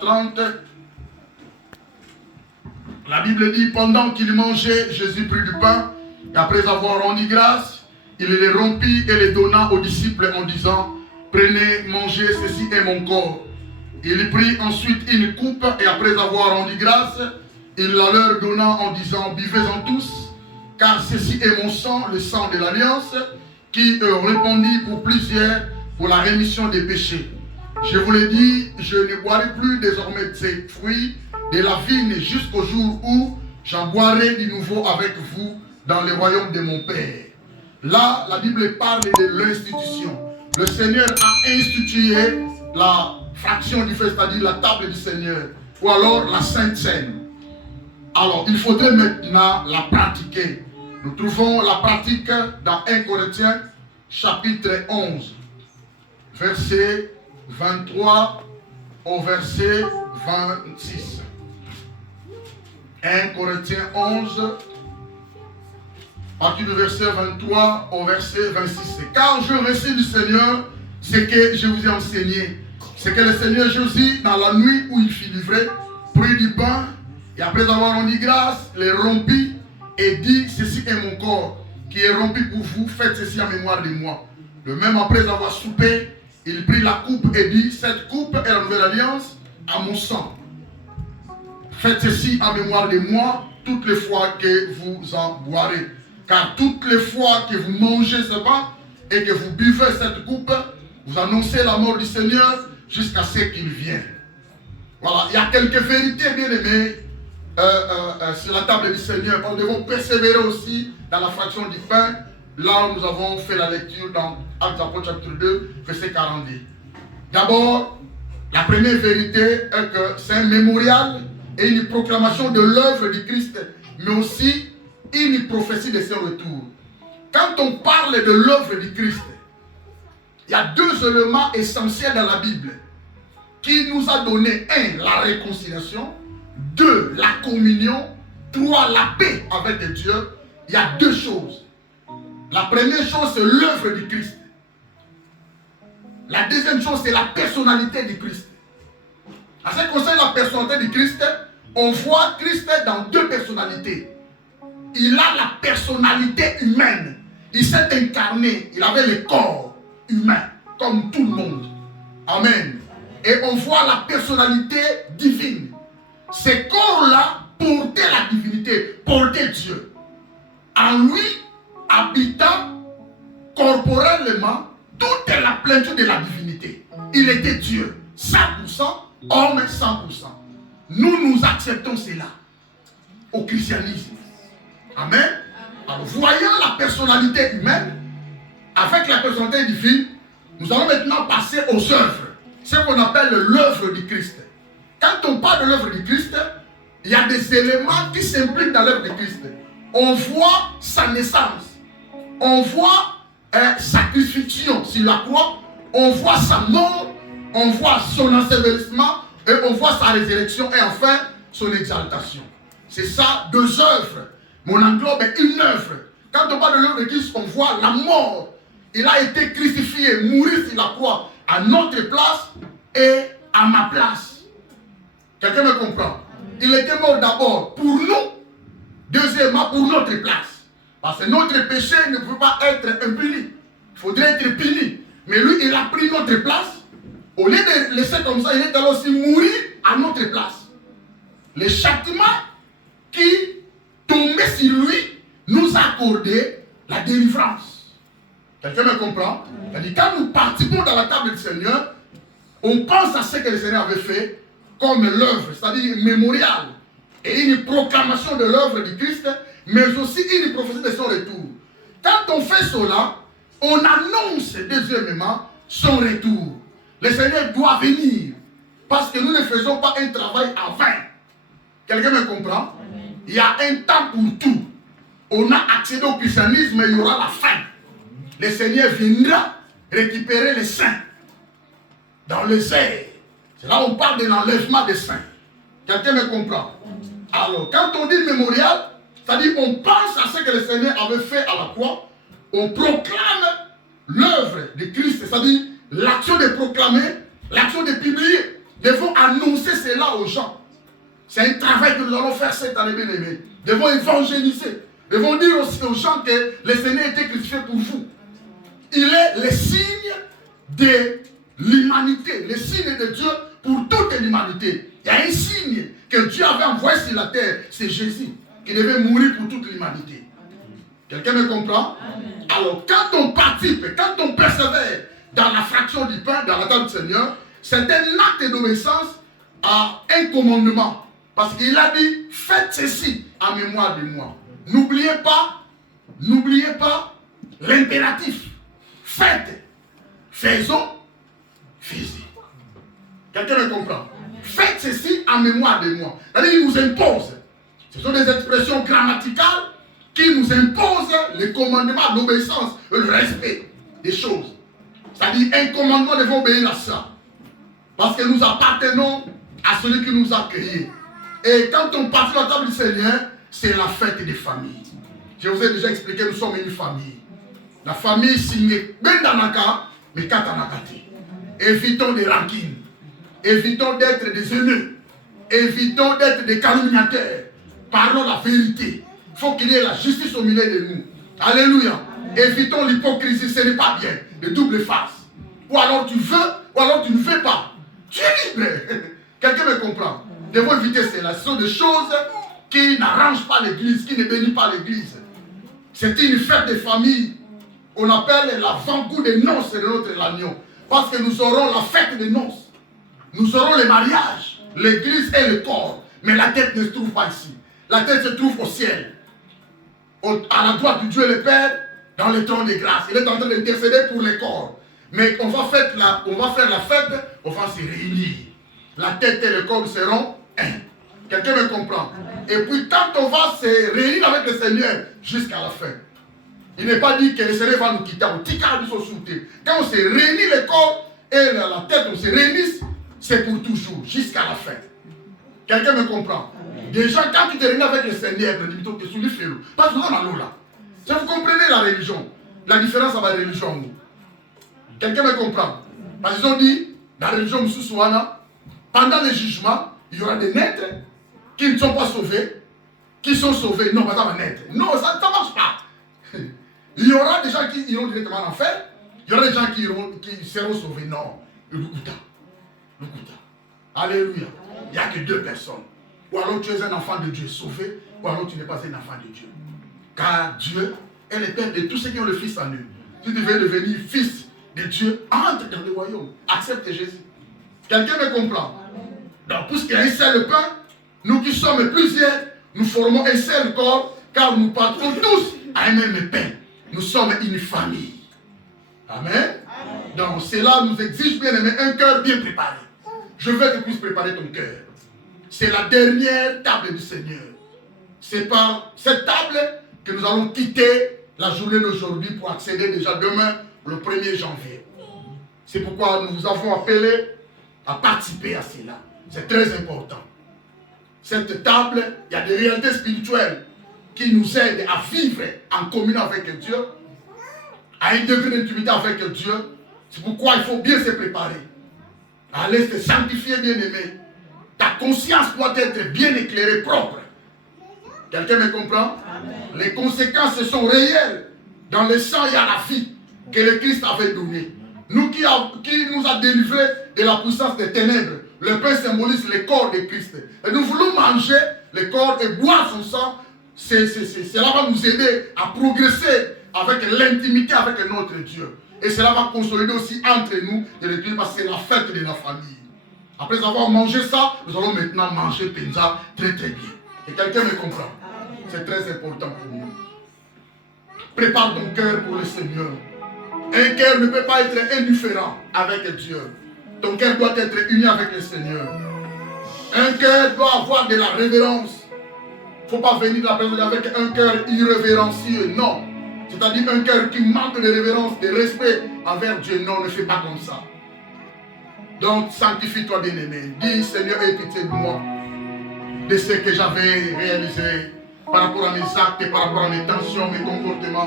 30, la Bible dit, pendant qu'il mangeait, Jésus prit du pain, et après avoir rendu grâce, il les rompit et les donna aux disciples en disant, prenez, mangez, ceci est mon corps. Il prit ensuite une coupe, et après avoir rendu grâce, il la leur donna en disant, buvez-en tous, car ceci est mon sang, le sang de l'Alliance, qui répandit pour plusieurs pour la rémission des péchés. Je vous l'ai dit, je ne boirai plus désormais de ces fruits de la vigne jusqu'au jour où j'en boirai de nouveau avec vous dans le royaume de mon Père. Là, la Bible parle de l'institution. Le Seigneur a institué la fraction du fait, c'est-à-dire la table du Seigneur, ou alors la Sainte Seine. Alors, il faudrait maintenant la pratiquer. Nous trouvons la pratique dans 1 Corinthiens, chapitre 11, verset 23 au verset 26. 1 Corinthiens 11, à partir du verset 23 au verset 26. Car je reçus du Seigneur ce que je vous ai enseigné. C'est que le Seigneur Jésus, dans la nuit où il fut livré, prit du pain, et après avoir rendu grâce, les rompit et dit, ceci est mon corps, qui est rompu pour vous, faites ceci en mémoire de moi. Le même après avoir soupé, il prit la coupe et dit, cette coupe est la nouvelle alliance à mon sang. Faites ceci en mémoire de moi toutes les fois que vous en boirez. Car toutes les fois que vous mangez ce pain et que vous buvez cette coupe, vous annoncez la mort du Seigneur jusqu'à ce qu'il vienne. Voilà, il y a quelques vérités bien aimées sur la table du Seigneur. Nous devons persévérer aussi dans la fraction du pain. Là où nous avons fait la lecture dans Actes apôtres chapitre 2, verset 42. D'abord, la première vérité est que c'est un mémorial et une proclamation de l'œuvre du Christ, mais aussi une prophétie de son retour. Quand on parle de l'œuvre du Christ, il y a deux éléments essentiels dans la Bible qui nous a donné, 1, la réconciliation, 2, la communion, 3, la paix avec Dieu. Il y a deux choses. La première chose, c'est l'œuvre du Christ. La deuxième chose, c'est la personnalité du Christ. En ce qui concerne la personnalité du Christ, on voit Christ dans deux personnalités. Il a la personnalité humaine. Il s'est incarné. Il avait le corps humain, comme tout le monde. Amen. Et on voit la personnalité divine. Ces corps-là portaient la divinité, portaient Dieu. En lui, habitant corporellement toute la plénitude de la divinité. Il était Dieu, 100%, homme 100%. Nous acceptons cela au christianisme. Amen. Alors, voyant la personnalité humaine avec la personnalité divine, nous allons maintenant passer aux œuvres. Ce qu'on appelle l'œuvre du Christ. Quand on parle de l'œuvre du Christ, il y a des éléments qui s'impliquent dans l'œuvre du Christ. On voit sa naissance. On voit sa crucifixion sur la croix. On voit sa mort. On voit son ensevelissement. Et on voit sa résurrection. Et enfin, son exaltation. C'est ça, deux œuvres. Mais on englobe une œuvre. Quand on parle de l'œuvre de Christ, on voit la mort. Il a été crucifié, mourir sur la croix à notre place et à ma place. Quelqu'un me comprend? Il était mort d'abord pour nous, deuxièmement pour notre place. Parce que notre péché ne peut pas être impuni. Il faudrait être puni. Mais lui, il a pris notre place. Au lieu de laisser comme ça, il est allé aussi mourir à notre place. Le châtiment qui tombait sur lui nous a accordé la délivrance. Quelqu'un me comprend? C'est-à-dire, quand nous participons dans la table du Seigneur, on pense à ce que le Seigneur avait fait comme l'œuvre, c'est-à-dire mémorial, et une proclamation de l'œuvre du Christ, mais aussi une prophétie de son retour. Quand on fait cela, on annonce deuxièmement son retour. Le Seigneur doit venir, parce que nous ne faisons pas un travail en vain. Quelqu'un me comprend? Il y a un temps pour tout. On a accédé au christianisme, mais il y aura la fin. Le Seigneur viendra récupérer les saints dans les airs. C'est là où on parle de l'enlèvement des saints. Quelqu'un me comprend? Alors, quand on dit mémorial, c'est-à-dire on pense à ce que le Seigneur avait fait à la croix, on proclame l'œuvre de Christ, c'est-à-dire l'action de proclamer, l'action de publier. Devons annoncer cela aux gens. C'est un travail que nous allons faire cette année, bien-aimés. Nous devons évangéliser. Nous devons dire aussi aux gens que le Seigneur a été crucifié pour vous. Il est le signe de l'humanité, le signe de Dieu pour toute l'humanité. Il y a un signe que Dieu avait envoyé sur la terre, c'est Jésus, qui devait mourir pour toute l'humanité. Quelqu'un me comprend? Amen. Alors, quand on participe, quand on persévère dans la fraction du pain, dans la table du Seigneur, c'est un acte d'obéissance à un commandement. Parce qu'il a dit, faites ceci en mémoire de moi. N'oubliez pas l'impératif. Faites, faisons, faisez. Quelqu'un me comprend? Faites ceci en mémoire de moi. C'est-à-dire qu'il nous impose. Ce sont des expressions grammaticales qui nous imposent le commandement, l'obéissance, le respect des choses. C'est-à-dire un commandement, nous devons obéir à ça. Parce que nous appartenons à celui qui nous a créés. Et quand on passe à la table du Seigneur, c'est la fête des familles. Je vous ai déjà expliqué, nous sommes une famille. La famille signée Bendanaka, mais Katanakati. Évitons des rancines. Évitons d'être des haineux. Évitons d'être des calomniateurs. Parlons la vérité. Il faut qu'il y ait la justice au milieu de nous. Alléluia. Évitons l'hypocrisie, ce n'est pas bien. De double face. Ou alors tu veux, ou alors tu ne veux pas. Tu es libre. Quelqu'un me comprend? Nous devons éviter cela. Ce sont des choses qui n'arrangent pas l'église, qui ne bénissent pas l'église. C'est une fête de famille. On appelle l'avant-goût des noces de notre l'agneau. Parce que nous aurons la fête des noces. Nous aurons le mariage. L'église est le corps. Mais la tête ne se trouve pas ici. La tête se trouve au ciel. À la droite du Dieu le Père, dans le trône de grâce. Il est en train d'intercéder pour les corps. Mais on va faire la fête, on va se réunir. La tête et le corps seront un. Quelqu'un me comprend? Et puis quand on va se réunir avec le Seigneur jusqu'à la fin. Il n'est pas dit que le Seigneur va nous quitter. Quand on se réunit le corps et la tête, on se réunit, c'est pour toujours, jusqu'à la fin. Quelqu'un me comprend? Déjà, quand tu te réunis avec le Seigneur, tu es sous le feu. Parce que là. Si vous comprenez la religion, la différence avec la religion. Quelqu'un me comprend? Parce qu'ils ont dit, dans la religion Moussouana, pendant le jugement, il y aura des naîtres qui ne sont pas sauvés, qui sont sauvés. Non, ça va naître. Non, ça ne marche pas. Il y aura des gens qui iront directement en enfer. Il y aura des gens qui seront sauvés. Non. Le Lukuta. Alléluia. Il n'y a que deux personnes. Ou alors tu es un enfant de Dieu sauvé, ou alors tu n'es pas un enfant de Dieu. Car Dieu est le Père de tous ceux qui ont le Fils en eux. Si tu veux devenir fils de Dieu, entre dans le royaume. Accepte Jésus. Quelqu'un me comprend? Donc, puisqu'il y a un seul pain, nous qui sommes plusieurs, nous formons un seul corps, car nous partons tous à un même pain. Nous sommes une famille. Amen. Donc, cela nous exige, bien aimé, un cœur bien préparé. Je veux que tu puisses préparer ton cœur. C'est la dernière table du Seigneur. C'est par cette table que nous allons quitter la journée d'aujourd'hui pour accéder déjà demain, le 1er janvier. C'est pourquoi nous vous avons appelé à participer à cela. C'est très important. Cette table, il y a des réalités spirituelles qui nous aident à vivre en communion avec Dieu, à un degré d'intimité avec Dieu. C'est pourquoi il faut bien se préparer. Allez se sanctifier, bien-aimé. Ta conscience doit être bien éclairée, propre. Quelqu'un me comprend? Amen. Les conséquences sont réelles. Dans le sang, il y a la vie que le Christ avait donnée. Nous qui nous a délivrés de la puissance des ténèbres. Le pain symbolise le corps de Christ. Et nous voulons manger le corps et boire son sang. Cela va nous aider à progresser avec l'intimité avec notre Dieu. Et cela va consolider aussi entre nous de l'Église parce que c'est la fête de la famille. Après avoir mangé ça, nous allons maintenant manger Penza très très bien. Et quelqu'un me comprend? C'est très important pour nous. Prépare ton cœur pour le Seigneur. Un cœur ne peut pas être indifférent avec Dieu. Ton cœur doit être uni avec le Seigneur. Un cœur doit avoir de la révérence. Il ne faut pas venir de la personne avec un cœur irrévérencieux. Non. C'est-à-dire un cœur qui manque de révérence, de respect envers Dieu. Non, ne fais pas comme ça. Donc, sanctifie-toi, bien-aimé. Dis, Seigneur, aie pitié de moi, de ce que j'avais réalisé par rapport à mes actes, par rapport à mes tensions, mes comportements.